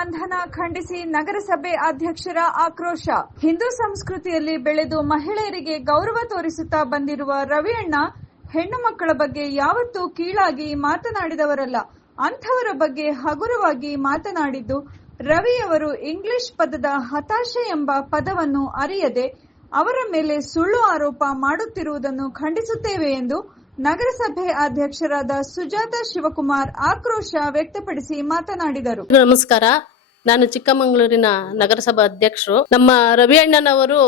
ಬಂಧನ ಖಂಡಿಸಿ ನಗರಸಭೆ ಅಧ್ಯಕ್ಷರ ಆಕ್ರೋಶ. ಹಿಂದೂ ಸಂಸ್ಕೃತಿಯಲ್ಲಿ ಬೆಳೆದು ಮಹಿಳೆಯರಿಗೆ ಗೌರವ ತೋರಿಸುತ್ತಾ ಬಂದಿರುವ ರವಿಯಣ್ಣ, ಹೆಣ್ಣು ಮಕ್ಕಳ ಬಗ್ಗೆ ಯಾವತ್ತೂ ಕೀಳಾಗಿ ಮಾತನಾಡಿದವರಲ್ಲ. ಅಂಥವರ ಬಗ್ಗೆ ಹಗುರವಾಗಿ ಮಾತನಾಡಿದ್ದು ರವಿಯವರು ಇಂಗ್ಲಿಷ್ ಪದದ ಹತಾಶೆ ಎಂಬ ಪದವನ್ನು ಅರಿಯದೆ, ಅವರ ಮೇಲೆ ಸುಳ್ಳು ಆರೋಪ ಮಾಡುತ್ತಿರುವುದನ್ನು ಖಂಡಿಸುತ್ತೇವೆ ಎಂದು ನಗರಸಭೆ ಅಧ್ಯಕ್ಷರಾದ ಸುಜಾತ ಶಿವಕುಮಾರ್ ಆಕ್ರೋಶ ವ್ಯಕ್ತಪಡಿಸಿ ಮಾತನಾಡಿದರು. ನಮಸ್ಕಾರ. ನಾನು ಚಿಕ್ಕಮಗಳೂರಿನ ನಗರಸಭಾ ಅಧ್ಯಕ್ಷರು. ನಮ್ಮ ರವಿ ಅಣ್ಣನವರು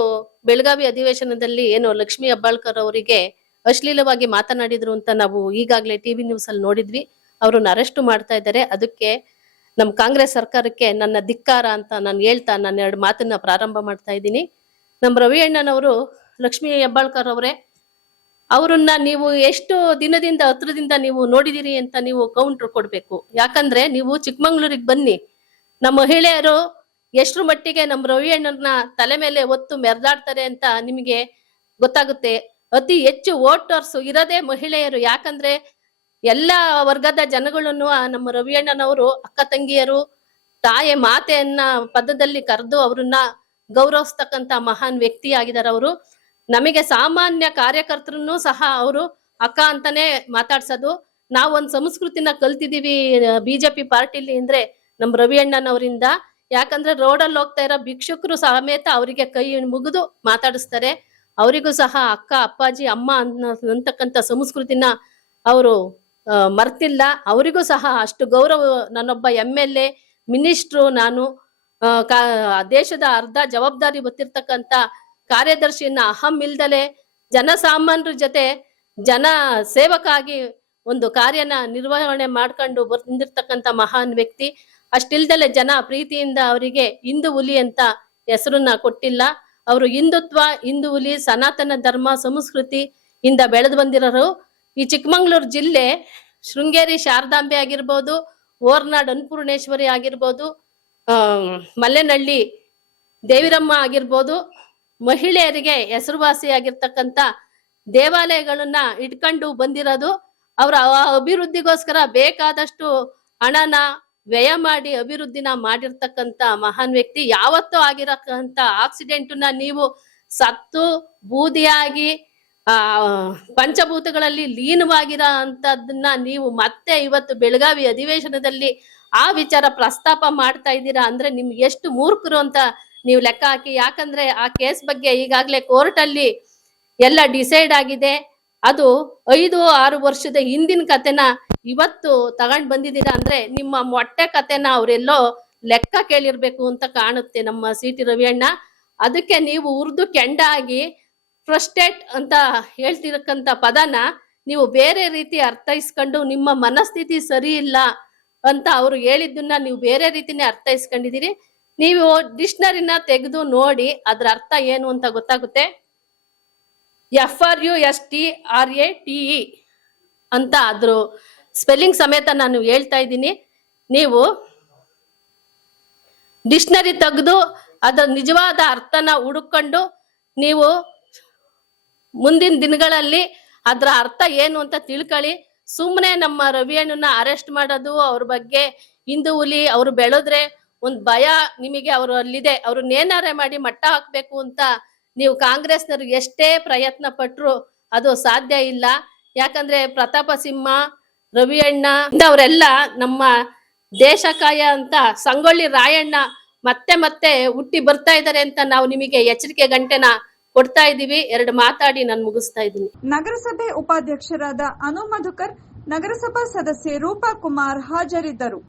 ಬೆಳಗಾವಿ ಅಧಿವೇಶನದಲ್ಲಿ ಏನು ಲಕ್ಷ್ಮಿ ಹೆಬ್ಬಾಳ್ಕರ್ ಅವರಿಗೆ ಅಶ್ಲೀಲವಾಗಿ ಮಾತನಾಡಿದ್ರು ಅಂತ ನಾವು ಈಗಾಗಲೇ ಟಿವಿ ನ್ಯೂಸ್ ಅಲ್ಲಿ ನೋಡಿದ್ವಿ. ಅವ್ರನ್ನ ಅರೆಸ್ಟ್ ಮಾಡ್ತಾ ಇದ್ದಾರೆ. ಅದಕ್ಕೆ ನಮ್ಮ ಕಾಂಗ್ರೆಸ್ ಸರ್ಕಾರಕ್ಕೆ ನನ್ನ ಧಿಕ್ಕಾರ ಅಂತ ನಾನು ಹೇಳ್ತಾ ನಾನು ಎರಡು ಮಾತನ್ನ ಪ್ರಾರಂಭ ಮಾಡ್ತಾ ಇದ್ದೀನಿ. ನಮ್ಮ ರವಿ ಅಣ್ಣನವರು ಲಕ್ಷ್ಮಿ ಹೆಬ್ಬಾಳ್ಕರ್ ಅವರೇ ಅವರನ್ನ ನೀವು ಎಷ್ಟು ದಿನದಿಂದ, ಹತ್ರದಿಂದ ನೀವು ನೋಡಿದಿರಿ ಅಂತ ನೀವು ಕೌಂಟರ್ ಕೊಡ್ಬೇಕು. ಯಾಕಂದ್ರೆ ನೀವು ಚಿಕ್ಕಮಂಗ್ಳೂರಿಗೆ ಬನ್ನಿ. ನಮ್ಮ ಮಹಿಳೆಯರು ಎಷ್ಟ್ರ ಮಟ್ಟಿಗೆ ನಮ್ಮ ರವಿ ಅಣ್ಣನ ತಲೆ ಮೇಲೆ ಒತ್ತು ಮೆರೆದಾಡ್ತಾರೆ ಅಂತ ನಿಮಗೆ ಗೊತ್ತಾಗುತ್ತೆ. ಅತಿ ಹೆಚ್ಚು ವೋಟರ್ಸ್ ಇರೋದೇ ಮಹಿಳೆಯರು. ಯಾಕಂದ್ರೆ ಎಲ್ಲ ವರ್ಗದ ಜನಗಳನ್ನು, ನಮ್ಮ ರವಿ ಅಣ್ಣನವರು, ಅಕ್ಕ ತಂಗಿಯರು, ತಾಯಿ ಮಾತೆಯನ್ನ ಪದದಲ್ಲಿ ಕರೆದು ಅವ್ರನ್ನ ಗೌರವಿಸ್ತಕ್ಕಂತ ಮಹಾನ್ ವ್ಯಕ್ತಿ ಆಗಿದ್ದಾರೆ ಅವರು. ನಮಗೆ ಸಾಮಾನ್ಯ ಕಾರ್ಯಕರ್ತರನ್ನು ಸಹ ಅವರು ಅಕ್ಕ ಅಂತಾನೆ ಮಾತಾಡ್ಸೋದು. ನಾವು ಕಲ್ತಿದ್ದೀವಿ ಸಂಸ್ಕೃತಿನ ಕಲ್ತಿದೀವಿ, ಬಿಜೆಪಿ ಪಾರ್ಟಿಲಿ ಅಂದ್ರೆ ನಮ್ ರವಿ ಅಣ್ಣನವರಿಂದ ಯಾಕಂದ್ರೆ ರೋಡಲ್ಲಿ ಹೋಗ್ತಾ ಇರೋ ಭಿಕ್ಷುಕರು ಸಮೇತ ಅವರಿಗೆ ಕೈ ಮುಗಿದು ಮಾತಾಡಿಸ್ತಾರೆ. ಅವರಿಗೂ ಸಹ ಅಕ್ಕ, ಅಪ್ಪಾಜಿ, ಅಮ್ಮ ಅಂತಕ್ಕಂಥ ಸಂಸ್ಕೃತಿನ ಅವರು ಮರ್ತಿಲ್ಲ. ಅವರಿಗೂ ಸಹ ಅಷ್ಟು ಗೌರವ ನನ್ನೊಬ್ಬ ಎಂ ಎಲ್ ಎ, ಮಿನಿಸ್ಟ್ರು ನಾನು ದೇಶದ ಅರ್ಧ ಜವಾಬ್ದಾರಿ ಗೊತ್ತಿರ್ತಕ್ಕಂಥ ಕಾರ್ಯದರ್ಶಿಯನ್ನ ಅಹಂ ಇಲ್ದಲೆ ಜನಸಾಮಾನ್ಯರ ಜೊತೆ ಜನ ಸೇವಕಾಗಿ ಒಂದು ಕಾರ್ಯನ ನಿರ್ವಹಣೆ ಮಾಡ್ಕೊಂಡು ಬಂದಿರ್ತಕ್ಕಂಥ ಮಹಾನ್ ವ್ಯಕ್ತಿ. ಅಷ್ಟಿಲ್ದಲೆ ಜನ ಪ್ರೀತಿಯಿಂದ ಅವರಿಗೆ ಹಿಂದು ಹುಲಿ ಅಂತ ಹೆಸರನ್ನ ಕೊಟ್ಟಿಲ್ಲ. ಅವರು ಹಿಂದುತ್ವ, ಹಿಂದು ಹುಲಿ, ಸನಾತನ ಧರ್ಮ, ಸಂಸ್ಕೃತಿ ಇಂದ ಬೆಳೆದು ಬಂದಿರೋರು. ಈ ಚಿಕ್ಕಮಂಗ್ಳೂರು ಜಿಲ್ಲೆ ಶೃಂಗೇರಿ ಶಾರದಾಂಬೆ ಆಗಿರ್ಬೋದು, ಓರ್ನಾಡ್ ಅನ್ನಪೂರ್ಣೇಶ್ವರಿ ಆಗಿರ್ಬೋದು ಮಲ್ಲೆನಹಳ್ಳಿ ದೇವಿರಮ್ಮ ಆಗಿರ್ಬೋದು ಮಹಿಳೆಯರಿಗೆ ಹೆಸರುವಾಸಿಯಾಗಿರ್ತಕ್ಕಂಥ ದೇವಾಲಯಗಳನ್ನ ಇಟ್ಕೊಂಡು ಬಂದಿರೋದು ಅವರ ಅಭಿವೃದ್ಧಿಗೋಸ್ಕರ ಬೇಕಾದಷ್ಟು ಹಣನ ವ್ಯಯ ಮಾಡಿ ಅಭಿವೃದ್ಧಿನ ಮಾಡಿರ್ತಕ್ಕಂಥ ಮಹಾನ್ ವ್ಯಕ್ತಿ. ಯಾವತ್ತೂ ಆಗಿರಕ್ಕಂತ ಆಕ್ಸಿಡೆಂಟ್ನ ನೀವು ಸತ್ತು ಬೂದಿಯಾಗಿ, ಆ, ಪಂಚಭೂತಗಳಲ್ಲಿ ಲೀನವಾಗಿರೋ ಅಂತದನ್ನ ನೀವು ಮತ್ತೆ ಇವತ್ತು ಬೆಳಗಾವಿ ಅಧಿವೇಶನದಲ್ಲಿ ಆ ವಿಚಾರ ಪ್ರಸ್ತಾಪ ಮಾಡ್ತಾ ಇದ್ದೀರಾ ಅಂದ್ರೆ ನಿಮ್ಗೆ ಎಷ್ಟು ಮೂರ್ಖರು ಅಂತ ನೀವು ಲೆಕ್ಕ ಹಾಕಿ, ಯಾಕಂದ್ರೆ ಆ ಕೇಸ್ ಬಗ್ಗೆ ಈಗಾಗಲೇ ಕೋರ್ಟ್ ಅಲ್ಲಿ ಎಲ್ಲ ಡಿಸೈಡ್ ಆಗಿದೆ. ಅದು ಐದು, ಆರು ವರ್ಷದ ಹಿಂದಿನ ಕತೆನ ಇವತ್ತು ತಗೊಂಡ್ ಬಂದಿದ್ದೀರಾ ಅಂದ್ರೆ ನಿಮ್ಮ ಮೊಟ್ಟೆ ಕತೆನ ಅವರೆಲ್ಲೋ ಲೆಕ್ಕ ಕೇಳಿರ್ಬೇಕು ಅಂತ ಕಾಣುತ್ತೆ ನಮ್ಮ ಸಿ ಟಿ ರವಿಯಣ್ಣ. ಅದಕ್ಕೆ ನೀವು ಉರ್ದು ಕೆಂಡ ಆಗಿ ಫ್ರಸ್ಟೇಟ್ ಅಂತ ಹೇಳ್ತಿರಕ್ಕಂತ ಪದನ ನೀವು ಬೇರೆ ರೀತಿ ಅರ್ಥೈಸ್ಕೊಂಡು ನಿಮ್ಮ ಮನಸ್ಥಿತಿ ಸರಿ ಇಲ್ಲ ಅಂತ ಅವ್ರು ಹೇಳಿದ್ದನ್ನ ನೀವು ಬೇರೆ ರೀತಿನೇ ಅರ್ಥೈಸ್ಕೊಂಡಿದ್ದೀರಿ. ನೀವು ಡಿಕ್ಷನರಿನ ತೆಗೆದು ನೋಡಿ, ಅದ್ರ ಅರ್ಥ ಏನು ಅಂತ ಗೊತ್ತಾಗುತ್ತೆ? F R U S T R A T E ಅಂತ ಅದ್ರ ಸ್ಪೆಲ್ಲಿಂಗ್ ಸಮೇತ ನಾನು ಹೇಳ್ತಾ ಇದ್ದೀನಿ. ನೀವು ಡಿಕ್ಷನರಿ ತೆಗೆದು ಅದರ ನಿಜವಾದ ಅರ್ಥನ ಹುಡುಕೊಂಡು ನೀವು ಮುಂದಿನ ದಿನಗಳಲ್ಲಿ ಅದರ ಅರ್ಥ ಏನು ಅಂತ ತಿಳ್ಕೊಳ್ಳಿ. ಸುಮ್ಮನೆ ನಮ್ಮ ರವಿಯಣ್ಣನ ಅರೆಸ್ಟ್ ಮಾಡೋದು, ಅವ್ರ ಬಗ್ಗೆ ಹಿಂದೂ ಹುಲಿ ಅವ್ರು ಬೆಳೆದ್ರೆ ಒಂದ್ ಭಯ ನಿಮಗೆ ಅವರು ಅಲ್ಲಿದೆ. ಅವ್ರನ್ನ ಏನಾರೆ ಮಾಡಿ ಮಟ್ಟ ಹಾಕ್ಬೇಕು ಅಂತ ನೀವು ಕಾಂಗ್ರೆಸ್ನವ್ರು ಎಷ್ಟೇ ಪ್ರಯತ್ನ ಪಟ್ರು ಅದು ಸಾಧ್ಯ ಇಲ್ಲ. ಯಾಕಂದ್ರೆ ಪ್ರತಾಪ ಸಿಂಹ ರವಿಯಣ್ಣ ಅವರೆಲ್ಲ ನಮ್ಮ ದೇಶ ಕಾಯ ಅಂತ ಸಂಗೊಳ್ಳಿ ರಾಯಣ್ಣ ಮತ್ತೆ ಮತ್ತೆ ಹುಟ್ಟಿ ಬರ್ತಾ ಇದ್ದಾರೆ ಅಂತ ನಾವು ನಿಮಗೆ ಎಚ್ಚರಿಕೆ ಗಂಟೆನ ಕೊಡ್ತಾ ಇದೀವಿ ಎರಡು ಮಾತಾಡಿ ನಾನು ಮುಗಿಸ್ತಾ ಇದ್ದೀನಿ. ನಗರಸಭೆ ಉಪಾಧ್ಯಕ್ಷರಾದ ಅನು ಮಧುಕರ್, ನಗರಸಭಾ ಸದಸ್ಯೆ ರೂಪಾ ಕುಮಾರ್ ಹಾಜರಿದ್ದರು.